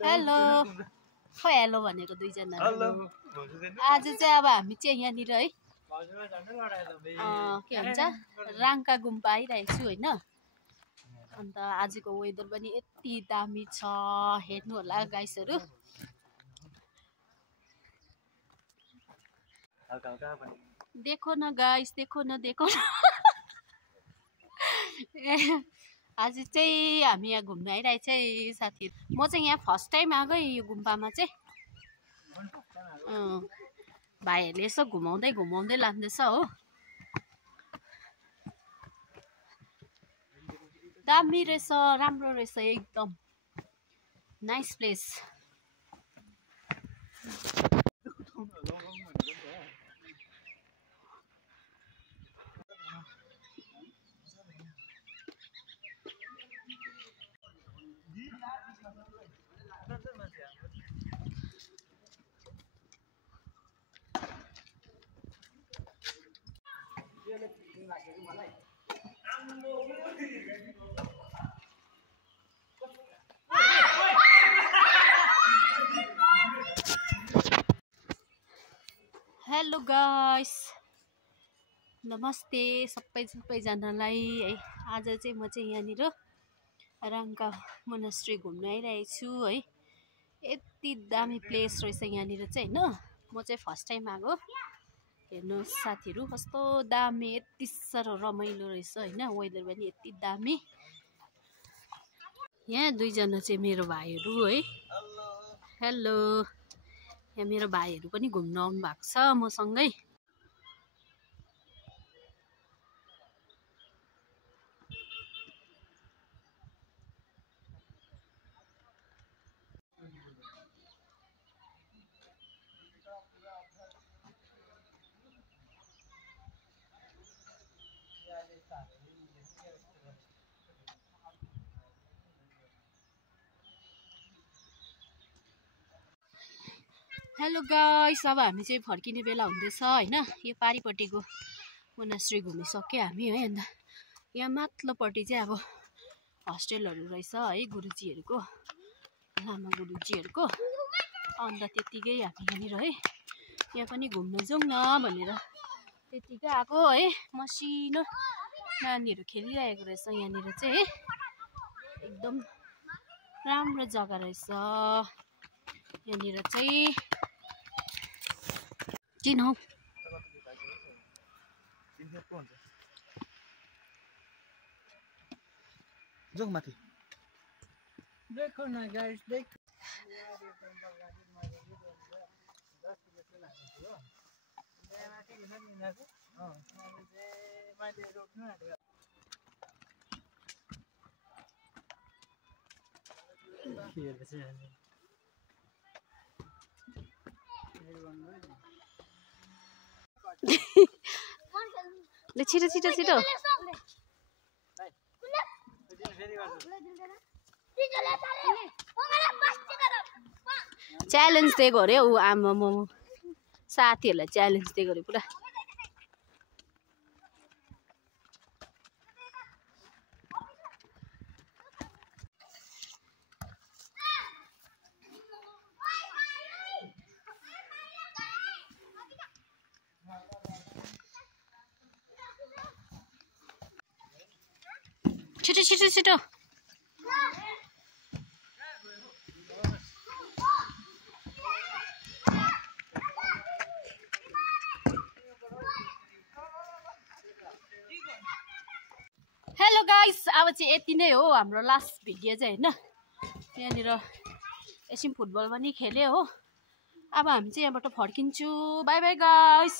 Hello खै hello भनेको दुईजना आज चाहिँ अब हामी चाहिँ यहाँनिर है के भन्छ राङ्का गुम्पा आइरहेको छु होइन। अन्त आजको वेदर पनि यति दामी छ हेर्नु होला गाइसहरू। देखो न गाइस देखो न आज चाहिँ हामी यहाँ घुम्न आइरहेको छ साथीहरू। म चाहिँ यहाँ फर्स्ट टाइम आएको यो गुम्पामा चाहिँ। भाइहरूले यसो घुमाउँदै लाँदैछ हो। दामी रहेछ राम्रो रहेछ एकदम नाइस प्लेस। हेलो गाइस नमस्ते सबैजनालाई है। आज चाहिँ म चाहिँ यहाँनिर राङ्का मोनास्ट्री घुम्न आइरहेको छु है। यति दामी प्लेस रहेछ यहाँनिर चाहिँ होइन। म चाहिँ फर्स्ट टाइम आएको। हेर्नुहोस् साथीहरू कस्तो दामी यति साह्रो रमाइलो रहेछ होइन। वेदर पनि यति दामी। यहाँ दुईजना चाहिँ मेरो भाइहरू है। हेलो यहाँ मेरो भाइहरू पनि घुम्न आउनु भएको छ मसँगै। हेलो गाइस अब हामी चाहिँ फर्किने बेला हुँदैछ होइन। यो पारिपट्टिको मोनास्ट्री घुमिसक्यो हामी है। अन्त यहाँ माथिल्लोपट्टि चाहिँ अब हस्टेलहरू रहेछ है गुरुजीहरूको लामा गुरुजीहरूको। अन्त त्यत्तिकै हामी यहाँनिर है यहाँ पनि घुम्न जाउँ न भनेर त्यत्तिकै आएको है। मसिनो नानीहरू खेलिरहेको रहेछ यहाँनिर चाहिँ है। एकदम राम्रो जग्गा रहेछ यहाँनिर चाहिँ। किन हौ जाउँ माथि। देखो न गाइस देखो ले छिटो छिटो छिटो च्यालेन्ज दिएको अरे ऊ आमा म साथीहरूलाई च्यालेन्ज दिएको अरे पुरा। छिटो छिटो छिटो हेलो गाइस अब चाहिँ यति नै हो हाम्रो लास्ट भिडियो चाहिँ होइन। यहाँनिर एकछिन फुटबल पनि खेल्यो हो। अब हामी चाहिँ यहाँबाट फर्किन्छु। By by guys.